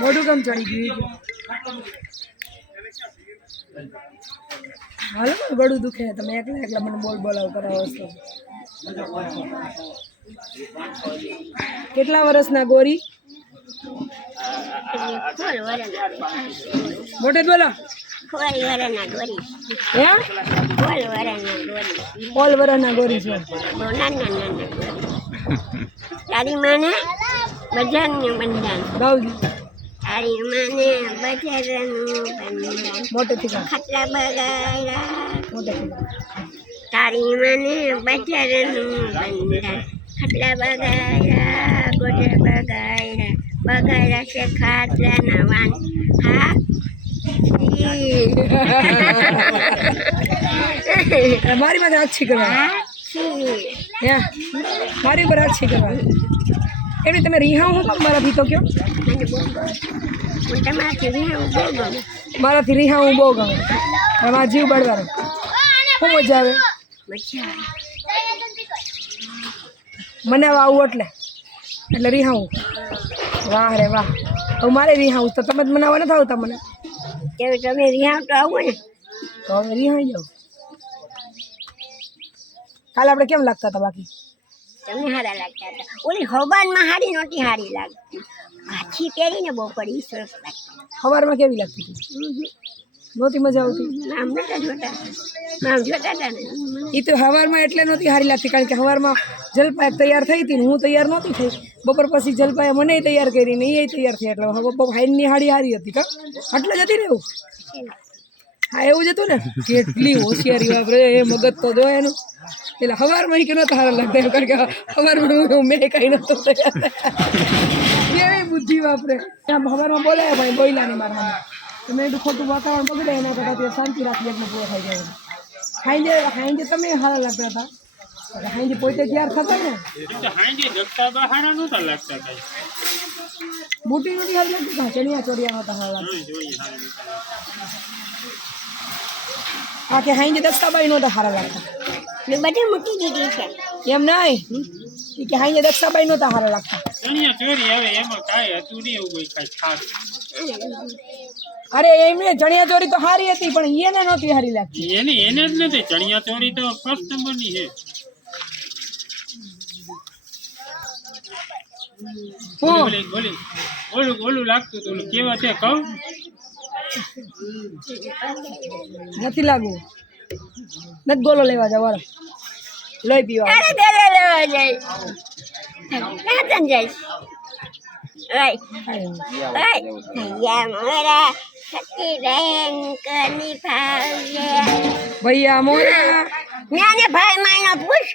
મોઢું કેમ ચડી ગયું? હાલો ને ગળું દુખે. તમે એકલા એકલા મને બોલ બોલાવ કરાવો છો. કેટલા વર્ષના ગોરી? મોટે બોલો. ઓલ વરાના ગોરી છે. તારી માને બજારનું બંધાન ગાવજી તારી માને બજારનું બંધાન મોટેથી ખાટલા બગાડ્યા. મોટેથી તારી મને બજારનું બંધાન ખાટલા બગાડ્યા ગોટર બગાડ્યા. બગાડ્યા છે ખાટલા નવા હા. મારી પાસે આછી કરવા હા? છી. મારી પર આછી કરવા એની તમે રિહાવ હો મારા ભીતો કયો? મને બહુ ગમે. હું તમારાથી વિહાવું તો ગમે મારાથી રિહા બહુ ગમે. મારા જીવ બળવાનો શું મજા આવે. મને આવું એટલે. એટલે રિહાવું વાહ રે વાહ. હવે મારે રિહાવું તો તમે જ મનાવવા નથી આવતા મને? તમે વિહાવ તો આવો ને તો હવે રિહાઈ જાઓ. કાલે આપણે કેમ લાગતા હતા બાકી? તમને હારા લાગતા હતા. ઓલી હવાનમાં હારી નહોતી હારી લાગતી. કાચી પહેરીને બહુ પડી સરસ લાગતી. હવારમાં કેવી લાગતી હતી? નહોતી મજા આવતી? આમ નહોતા જોતા. આમ જોતા હતા ને. એ તો હવારમાં એટલે નહોતી સારી લાગતી કારણ કે હવારમાં જલપાય તૈયાર થઈ હતી હું તૈયાર નહોતી થઈ. બપોર પછી જલપાએ મને તૈયાર કરી ને એ તૈયાર થઈ એટલે હવે બહુ હાઈનની હાડી હારી હતી કા? આટલે જ હતી ને એવું? હા, એવું જ હતું ને? કેટલી હોશિયારી વાપરે એ મગજ તો જો એનું. એટલે હવારમાં કે નતા હારા લાગતા એમ, કારણ કે હવારમાં મેં કઈ નતો કેવી બુદ્ધિ વાપરે આમ સવારમાં બોલાય ભાઈ, બોલ્યા ને મારા તો મેં કીધું, ખોટું વાતાવરણ બગડે એના કરતાં ત્યાં શાંતિ રાખી એટલે પૂરો થઈ જાય. હાઈજે હાઈજે તમે હારા લાગતા હતા? હાઈજે પોતે તૈયાર થતા ને? બુટી નથી સારી લાગતી? હા, ચણિયા મોટી નહોતા સારા લાગતા. આ કે હાઈને દક્ષાબાઈ નહોતા સારા લાગતા ને બધે મૂકી દીધી છે એમ નહીં ઈ કે હાઈને દક્ષાબાઈ નહોતા સારા લાગતા ચણિયા ચોરી હવે એમાં કાંઈ હતું નહીં એવું કોઈ કાંઈ ખાસ અરે એમને ચણિયા ચોરી તો સારી હતી પણ એને નહોતી સારી લાગતી એની એને જ નથી ચણિયા ચોરી તો ફર્સ્ટ નંબરની છે હું ઓલી ઓલી ઓલું ઓલું લાગતું હતું ઓલું કેવા છે કહું નથી લાગવું નથી ગોલો લેવા જવાનો લઈ પીવા. અરે દરે લેવા જાય ક્યાં જઈશ. ભૈયા મોરા મેને ભાઈ માયનો પૂછ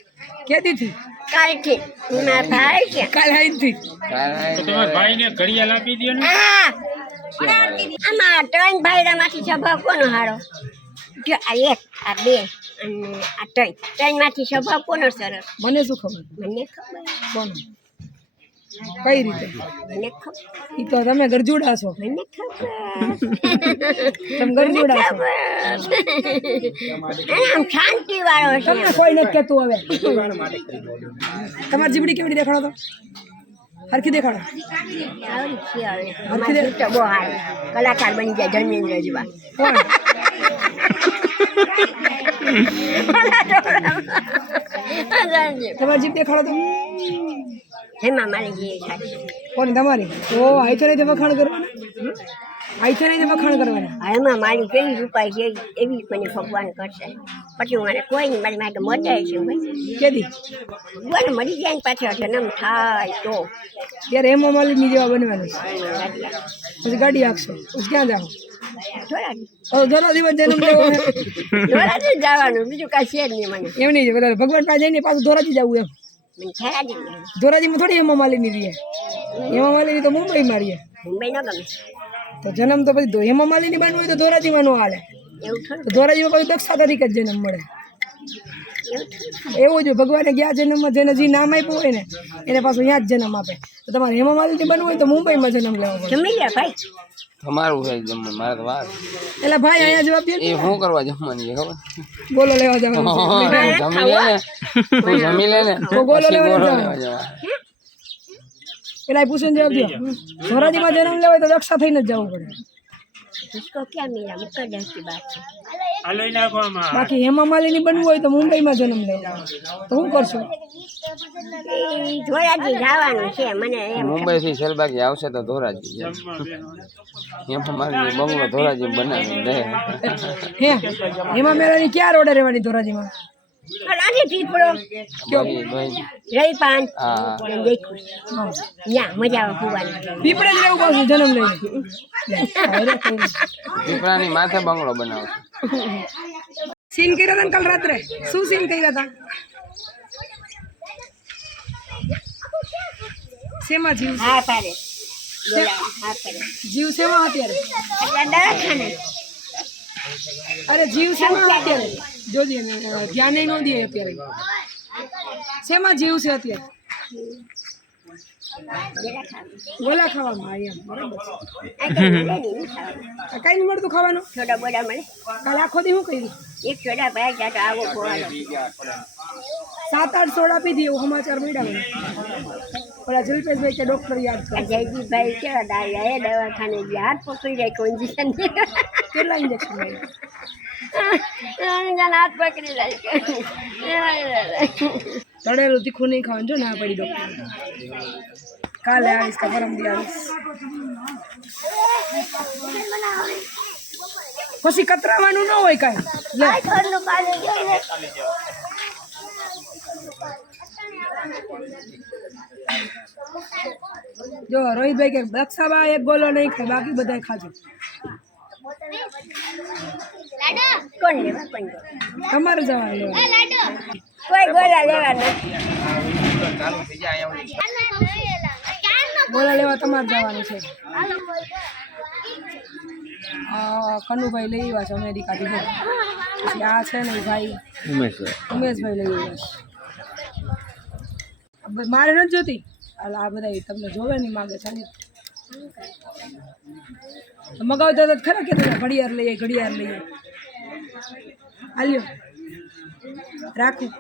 કેદી થી કાલથી. મારા ભાઈ છે. કાલથી તો તમારા ભાઈને ઘડિયાળ આપી દો ને. આમાં ત્રણ ભાઈડામાંથી સ્વભાવ કોનો હારો? જો આ એક આ બે અને આ ત્રણ. ત્રણમાંથી સ્વભાવ કોનો સરસ? મને શું ખબર? મને ખબર. કઈ રીતે? મને ખબર. ઈ તો તમે ગરજુડા છો. મને ખબર. તમે ગરજુડા છો. આમ શાંતિ વાળો તમને કોઈ નથી કહેતું હવે. તમારી જીબડી કેવડી દેખાડો તો? હરખી દેખાડો. હરખી દેખાડો બહુ હારી કલાકાર બની ગયા ધર્મેન્દ્ર જેવા. તમારી જીભ દેખાડો તો. હેમા મારી જે કોણ? તમારી? ઓ આઈથો નહીં વખાણ કરવાના આઈથો નહીં વખાણ કરવાના. એમાં મારી કેવી રૂપાય છે એવી મને ભગવાન કરશે. પછી મારે કોઈ નહીં મારી માટે મટાય છે કેદી? ભગવાન મરી જાય ને પાછળ જન્મ થાય તો. ત્યારે હેમા માલિની જેવા બનવાનું છે. પછી ગાડી આપશો પછી ક્યાં જાઓ? બીજું છે એમ ધોરાજી એમ. ધોરાજીમાં થોડી હેમા માલિની રહીએ હેમા માલિની તો મુંબઈ રહીએ મુંબઈ ના ગમે. તો જન્મ તો પછી ધો- હેમા માલિની બનવું હોય તો ધોરાજીમાં ન હાલે. એવું થોડું તો ધોરાજીમાં પછી દક્ષા તરીકે જ જન્મ મળે. એવું જ ભગવાને ગયા જન્મમાં જેને જે નામ આપ્યું હોય ને એને પાછું ત્યાં જ જન્મ આપે. તો તમારે હેમા માલિની બનવું હોય તો મુંબઈમાં જન્મ લેવો પડે. જમી લે ભાઈ. તમારું છે જમવાનું મારે તો વાત એટલે ભાઈ અહીંયા જવાબ દે એ શું કરવા જમવાની છે ખબર? બોલો લેવા જવાનું. જમી લે ને. જમી લે. ને. બોલો લેવા જવાનું. લેવા જવાનું પેલા એ પૂછીને જવાબ દો ધોરાજીમાં જન્મ લેવો હોય તો દક્ષા થઈને જ જવું પડે इसको क्या मिला मुकद्दर की बात है આ લઈ નાખવામાં બાકી હેમા માલિની બનવું હોય તો મુંબઈમાં જન્મ લેવો તો શું કરશો એ ધોરાજી જવાનું છે મને એમ મુંબઈ થી શેલબાગી આવશે તો ધોરાજી જમવા બેસવાનું. એમ મારી બંગલો ધોરાજી બનાવી દે હે હેમા મેળાની ક્યાં રોડે રહેવાની ધોરાજીમાં રાજી રહી પાન. મજા આવે પીપળે જ રહેવું પાછું જન્મ લઈને. માથે બંગલો સીન કર્યા હતા ને કાલ રાત્રે? શું સીન કર્યા હતા શેમાં જીવ? હા પાડે હા પાડે જીવ શેમાં અત્યારે દવાખાને. અરે જીવ શેમાં અત્યારે. જોજે ધ્યાન ન દે અત્યારે. શેમાં જીવ છે અત્યારે? ગોલા ખાવામાં એમ બરાબર કંઈ નહીં, કઈ મળતું ખાવાનું? છોડા બોડા મળે. કાલ આખો દી શું કર્યું? એક છોડા ભાઈ ત્યાં તો આવો ખોવાનો. સાત આઠ સોડા પીધી એવું સમાચાર મળ્યા મને ઓલા જલ્પેશભાઈ કે ડોક્ટર યાદ કરે. જયદીપભાઈ કેવા દાવ્યા એ દવાખાને ગયા. હાથ પકડી જાય ઇન્જેક્શન કેટલા ઇન્જેક્શન હાથ પકડી જાય તળેલું તીખું નહીં ખાવાનું, જો ના પડી ડોક્ટર કાલે આવીશ કે પરમ દી આવીશ પછી કતરાવાનું ન હોય કાંઈ. જો રોહિતભાઈ કે દક્ષાબા એક ગોલો નહીં ખાય, બાકી બધા ખાજો. કોણ લેવા કોણ લેવા? તમારે જવાનું કોઈ ગોળા લેવા નથી લેવા તમારે જવાનું છે. કનુભાઈ લઈ આવ્યા છે અમેરિકાથી પછી આ છે ને ભાઈ. ઉમેશભાઈ લઈ આવ્યા છે. મારે નથી જોતી. આ બધા તમને જોવે નહીં માગે છે મગાવતા તો ખરા કે ઘડિયાળ લઈએ ઘડિયાળ લઈએ. હાલ્યો રાખું.